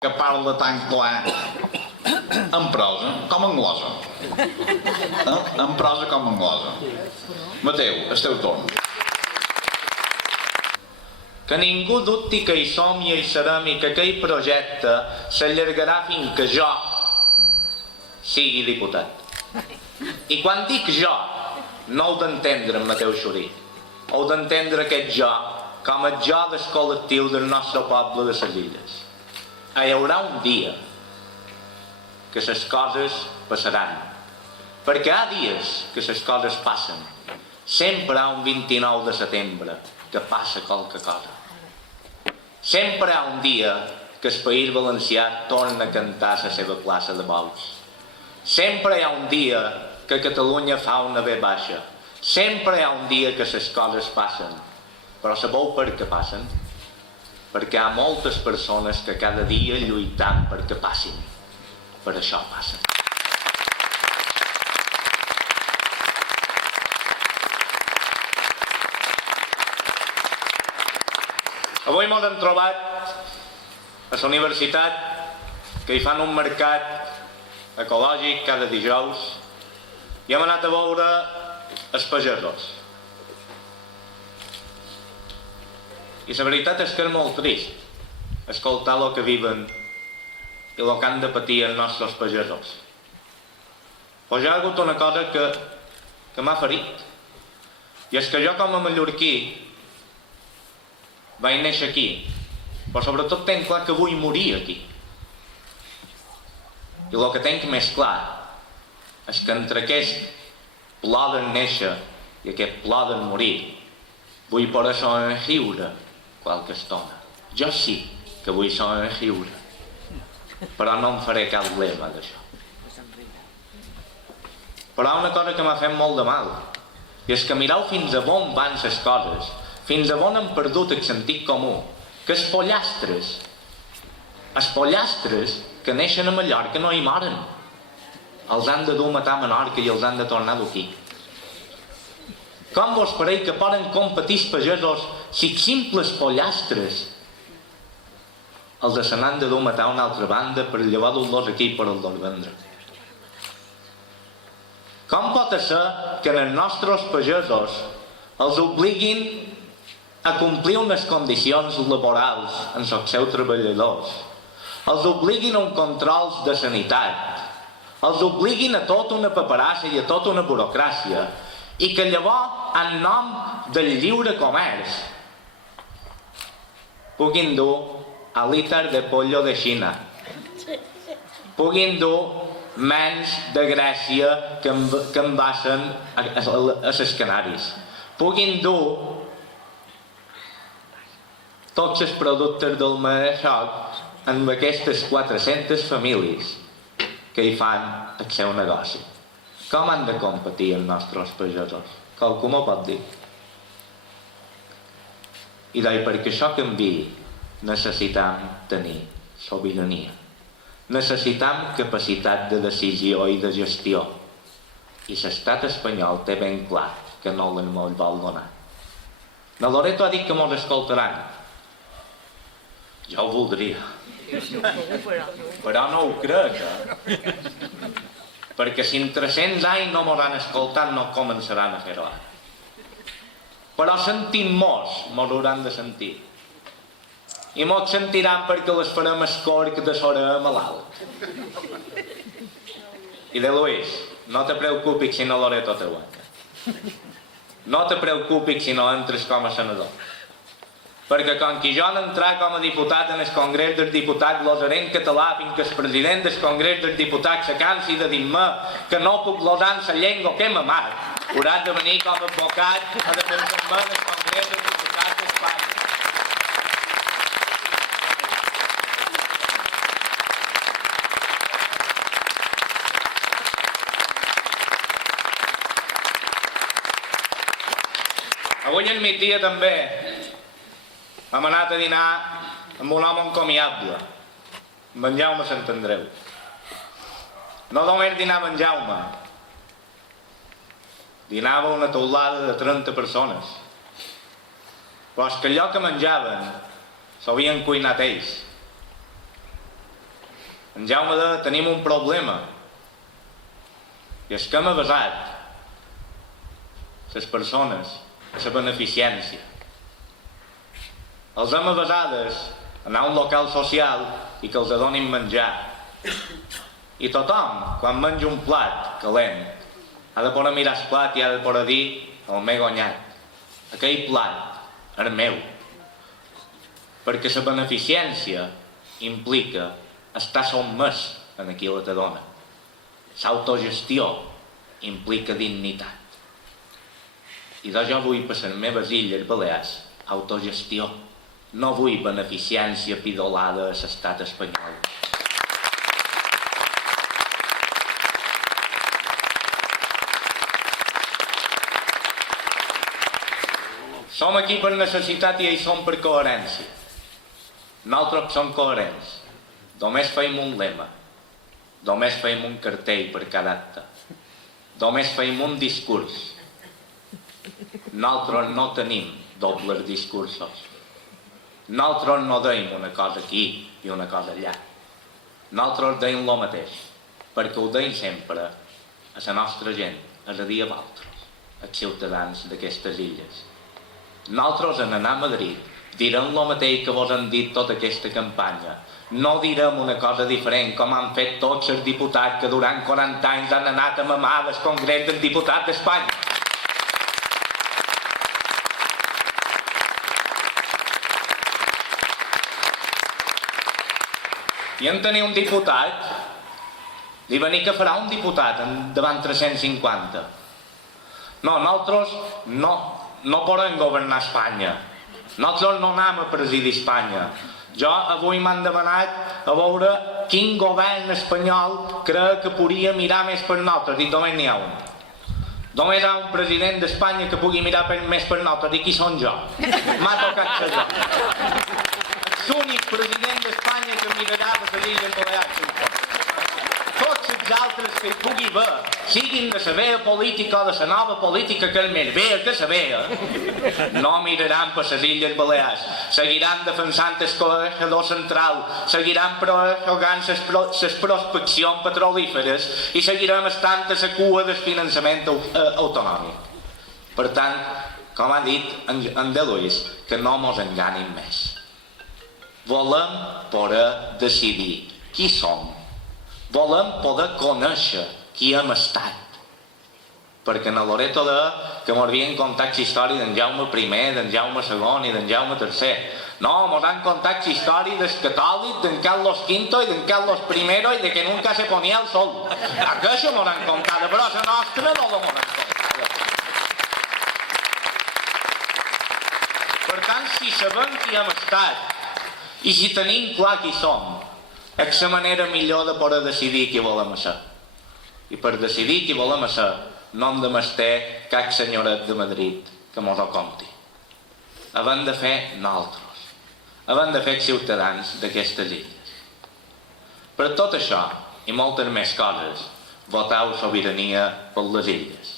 que parla tan clar en prosa com en glosa. En prosa com en glosa. Mateu, el teu torn. Que ningú dubti que hi som i hi serem i que aquell projecte s'allargarà fins que jo sigui diputat. I quan dic jo, no heu d'entendre en Mateu Xurí. Heu d'entendre aquest jo com el jo del col·lectiu del nostre poble de les Illes. Hi haurà un dia que les coses passaran. Perquè hi ha dies que les coses passen. Sempre hi ha un 29 de setembre que passa qualque cosa. Sempre hi ha un dia que el País Valencià torna a cantar a la seva plaça de bous. Sempre hi ha un dia que Catalunya fa una B baixa. Sempre hi ha un dia que les coses passen. Però sabeu per què passen? Perquè hi ha moltes persones que cada dia lluitant perquè passin. Per això passen. Avui ens hem trobat a la universitat que hi fan un mercat ecològic cada dijous i hem anat a veure els pagesos. I la veritat és que és molt trist escoltar el que viven i el que han de patir els nostres pagesos. Però hi ha hagut una cosa que m'ha ferit. I és que jo com a mallorquí vaig néixer aquí, però sobretot tenc clar que vull morir aquí. I el que tenc més clar és que entre aquest plor de néixer i aquest plor de morir vull poder somriure qualque estona. Jo sí que vull somriure, però no em faré cap lema d'això. Però hi ha una cosa que m'ha fet molt de mal, i és que mireu fins a on van les coses, fins a on han perdut el sentit comú, que els pollastres que neixen a Mallorca no hi moren. Els han de dur a matar a Menorca i els han de tornar a dur aquí. Com vos pareix que poden competir els pagesos si simples pollastres els se n'han de dur a matar a una altra banda per llavors dur-los aquí per els vendre? Com pot ser que els nostres pagesos els obliguin a complir unes condicions laborals en els seus treballadors, els obliguin a un controls de sanitat, els obliguin a tota una paperassa i a tota una burocràcia, i que llavors, en nom del lliure comerç, puguin dur a liter de pollo de Xina, puguin dur menys de Grècia que envasen a les Canàries, puguin dur tots els productes del Mareixoc amb aquestes 400 famílies que hi fan el seu negoci. Com han de competir els nostres pagesos? Qualcú m'ho pot dir? I deia, perquè això canviï, necessitam tenir sobirania. Necessitam capacitat de decisió i de gestió. I l'estat espanyol té ben clar que no el vol donar. Na Loreto ha dit que mos escoltaran. Jo ho voldria. Però no ho crec, perquè si en 300 anys no m'ho han escoltat no començaran a fer-ho ara. Però sentint-mos, mos hauran de sentir. I mos sentiran perquè les farem escorc de sora malalt. I de Luis, no te preocupis si no Loreto te aguanta. No te preocupis si no entres com a senador. Perquè com que jo han entrat com a diputat en el Congrés dels Diputats glosaré en català fins que el president del Congrés dels Diputats se cansi de dir-me que no puc glosar en la llengua que hem amat. Hauràs de venir com a advocat a defensar-me en el Congrés dels Diputats d'Espanya. Avui al migdia també hem anat a dinar amb un home encomiable, amb en Jaume Sant Andreu. No només dinava en Jaume, dinava una taulada de 30 persones. Però és que allò que menjaven s'ho havien cuinat ells. en Jaume deia, tenim un problema, i és que hem basat les persones a la beneficència. Els hem basades a anar a un local social i que els donin menjar. I tothom, quan menja un plat calent, ha de poder mirar el plat i ha de poder dir el m'he guanyat. Aquell plat és meu. Perquè la beneficència implica estar sotmès en qui la te dona. L'autogestió implica dignitat. I jo vull per les meves illes Balears autogestió. No vull beneficència pidolada a l'estat espanyol. Som aquí per necessitat i ells som per coherència. Nosaltres som coherents. Només feim un lema. Només feim un cartell per cada acte. Només feim un discurs. Nosaltres no tenim dobles discursos. Nosaltres no deim una cosa aquí i una cosa allà. Nosaltres deim el mateix, perquè ho deim sempre a la nostra gent, és a dir, a vosaltres, els ciutadans d'aquestes illes. Nosaltres en anar a Madrid direm el mateix que vos han dit tota aquesta campanya. No direm una cosa diferent com han fet tots els diputats que durant 40 anys han anat a mamar al Congrés dels Diputats d'Espanya. I en tenir un diputat, li va dir que farà un diputat davant 350. No, nosaltres no podem governar Espanya. Nosaltres no anem a presidir Espanya. Jo avui m'han demanat a veure quin govern espanyol crec que podria mirar més per nosaltres, i només n'hi ha un. Només hi ha un president d'Espanya que pugui mirar més per nosaltres, i qui són jo? M'ha tocat ser jo. L'únic president d'Espanya que mirarà per les Illes Balears. Tots els altres que hi pugui haver, siguin de la vella política o de la nova política, que és més vella que la vella, no miraran per les Illes Balears. Seguiran defensant el corredor central, seguiran prorrogant les prospeccions petrolíferes i seguirem estant a la cua del finançament autonòmic. Per tant, com ha dit en De Luis, que no mos enganin més. Volem poder decidir qui som. Volem poder conèixer qui hem estat. Perquè en Loreto deia que mos havien contat la història d'en Jaume I, d'en Jaume II i d'en Jaume III. No, mos han contat la història dels catòlics, d'en Carlos V i d'en Carlos I i de que nunca se ponia el sol. Això mos han contat, però la nostra no la mos han contat. Per tant, si sabem qui hem estat i si tenim clar qui som, és la manera millor de poder decidir qui volem ser. I per decidir qui volem ser, no hem de menester cap senyoret de Madrid que mos ho conti. Hem de fer nosaltres. Hem de fer ciutadans d'aquestes illes. Per tot això, i moltes més coses, voteu sobirania per les illes.